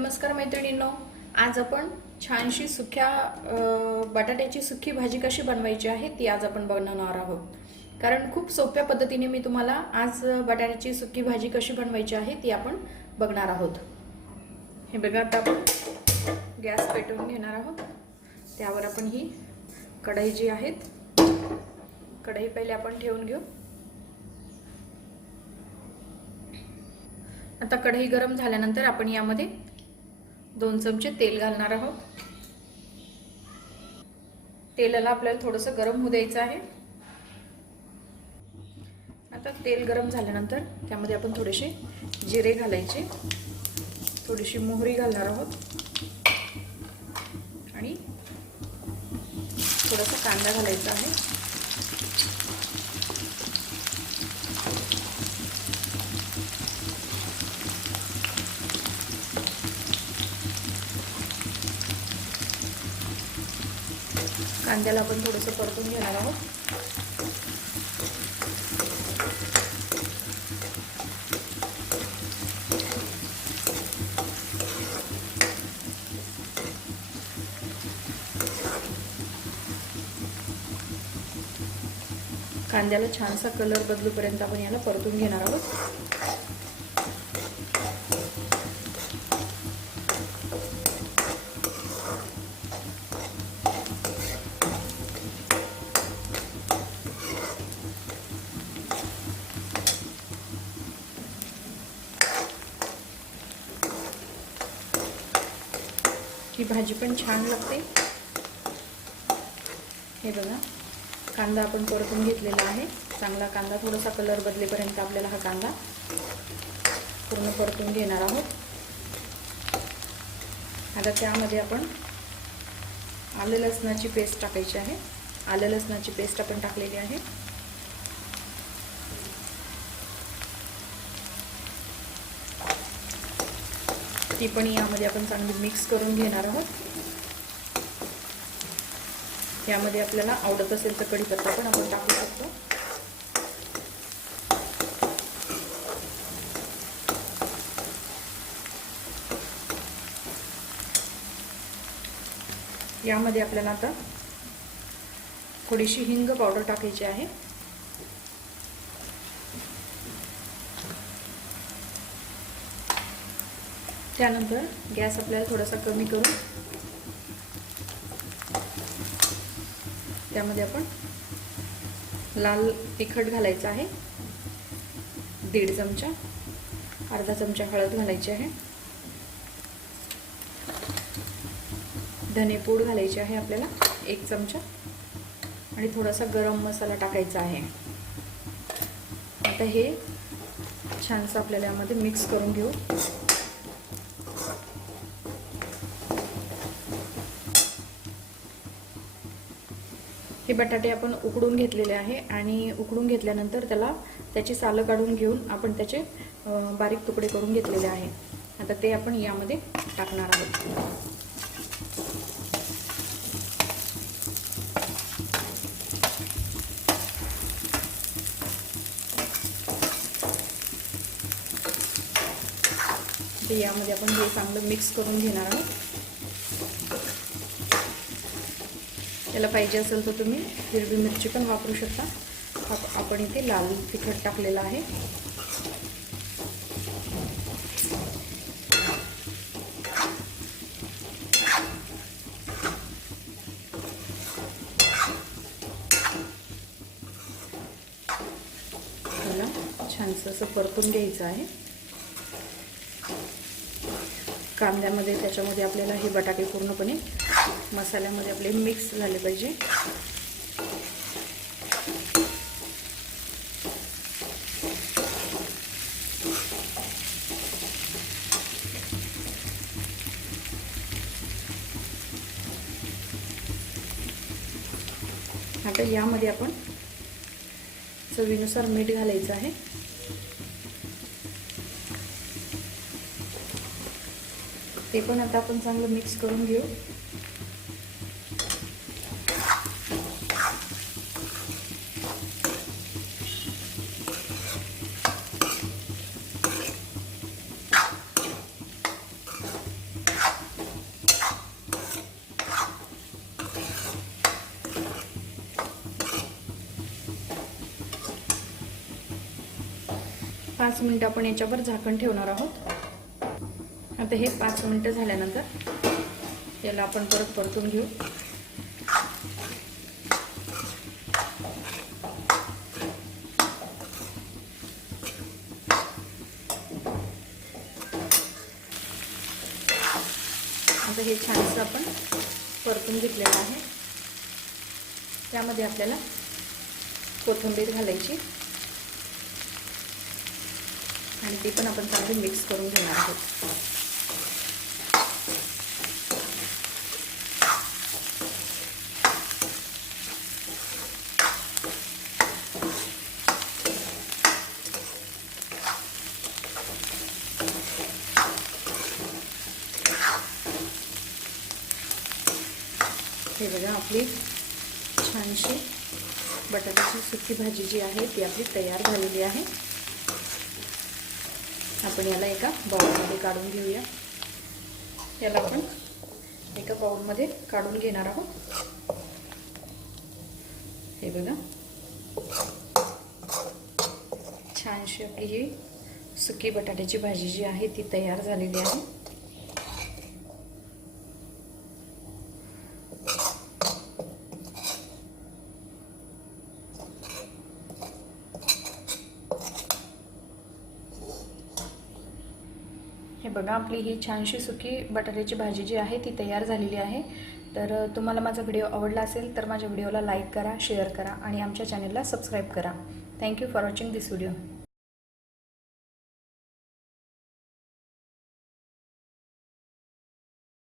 नमस्कार मैत्रिणींनो, आज आपण छानशी सुक्या बटाट्याची सुकी भाजी कशी बनवायची आहे ती आज आपण बनवणार आहोत. कारण खूप सोप्या पद्धतीने मी तुम्हाला आज बटाट्याची सुकी भाजी कशी बनवायची आहे ती आपण बघणार आहोत. हे बघा, आता आपण गॅस पेटवून घेणार आहोत. त्यावर आपण ही कढई जी आहे, कढई पहिले आपण ठेवून घेऊ. आता कढई गरम झाल्यानंतर आपण यामध्ये 2 चमचे तेल घालणार आहोत. तेलाला आपल्याला थोडंसं गरम होऊ द्यायचं आहे. आता तेल गरम झाल्यानंतर त्यामध्ये आपण थोडेसे जिरे घालायचे, थोडीशी मोहरी घालणार आहोत आणि थोडासा कांदा घालायचा आहे. कांद्याला आपण थोडंसं परतून घेणार आहोत. कांद्याला छानसा कलर बदलूपर्यंत आपण याला परतून घेणार आहोत. ही भाजी पण छान लागते. हे बघा, कांदा आपण परतून घेतलेला आहे. चांगला कांदा, थोडासा कलर बदलेपर्यंत आपल्याला हा कांदा पूर्ण परतून घेणार आहोत. आता त्यामध्ये आपण आलं लसणाची पेस्ट टाकायची आहे. आलं लसणाची पेस्ट आपण टाकलेली आहे. ती पण यामध्ये आपण चांगली मिक्स करून घेणार आहोत. यामध्ये आपल्याला आवडत असेल तर कढीपत्ता पण आपण टाकू शकतो. यामध्ये आपल्याला आता थोडीशी हिंग पावडर टाकायची आहे. त्यानंतर गॅस आपल्याला थोडासा कमी करून त्यामध्ये आपण लाल तिखट घालायचं आहे. 1.5 चमचा, अर्धा चमचा हळद घालायची आहे. धनेपूड घालायची आहे आपल्याला 1 चमचा आणि थोडासा गरम मसाला टाकायचा आहे. आता हे छानसं आपल्याला यामध्ये मिक्स करून घेऊ. हे बटाटे आपण उकडून घेतलेले आहे आणि उकडून घेतल्यानंतर त्याची सालं काढून घेऊन आपण त्याचे बारीक तुकडे करून घेतलेले आहे. आता ते आपण यामध्ये टाकणार आहोत. ते यामध्ये आपण हे चांगलं मिक्स करून घेणार आहोत. त्याला पाहिजे असेल तर तुम्ही हिरवी मिरची पण वापरू शकता. आपण इथे लाल तिखट टाकलेलं आहे. त्याला छानसं असं परतून घ्यायचं आहे. कांद्यामध्ये त्याच्यामध्ये आपल्याला हे बटाटे पूर्णपणे मसाल्यामध्ये आपले मिक्स झाले पाहिजे. आता यामध्ये आपण चवीनुसार मीठ घालायचं आहे. ते पण आता आपण चांगलं मिक्स करून घेऊ. 5 मिनिटं आपण याच्यावर झाकण ठेवणार आहोत। आता हे 5 मिनिटं झाल्यानंतर याला आपण परत परतून घेऊ। आता हे छानसं आपण परतून घेतलेलं आहे। त्यामध्ये आपल्याला कोथिंबीर घालायची आणि ती पण आपण चांगली मिक्स करून घेणार आहोत। हे बघा, आपली छानशी बटाट्याची सुकी भाजी जी आहे ती आपली तयार झालेली आहे। आपण याला एका बाउलमध्ये काढून घेऊया। याला आपण एका बाउलमध्ये काढून घेणार आहोत। हे बघा, छानशी आपली ही सुकी बटाट्याची भाजी जी आहे ती तयार झालेली आहे। हे बघा, आपली ही छानशी सुकी बटाट्याची भाजी जी आहे ती तयार झालेली आहे। तर तुम्हाला माझा व्हिडिओ आवडला असेल तर माझ्या व्हिडिओला लाईक करा, शेअर करा आणि आमच्या चॅनलला सबस्क्राईब करा। Thank you for watching this video.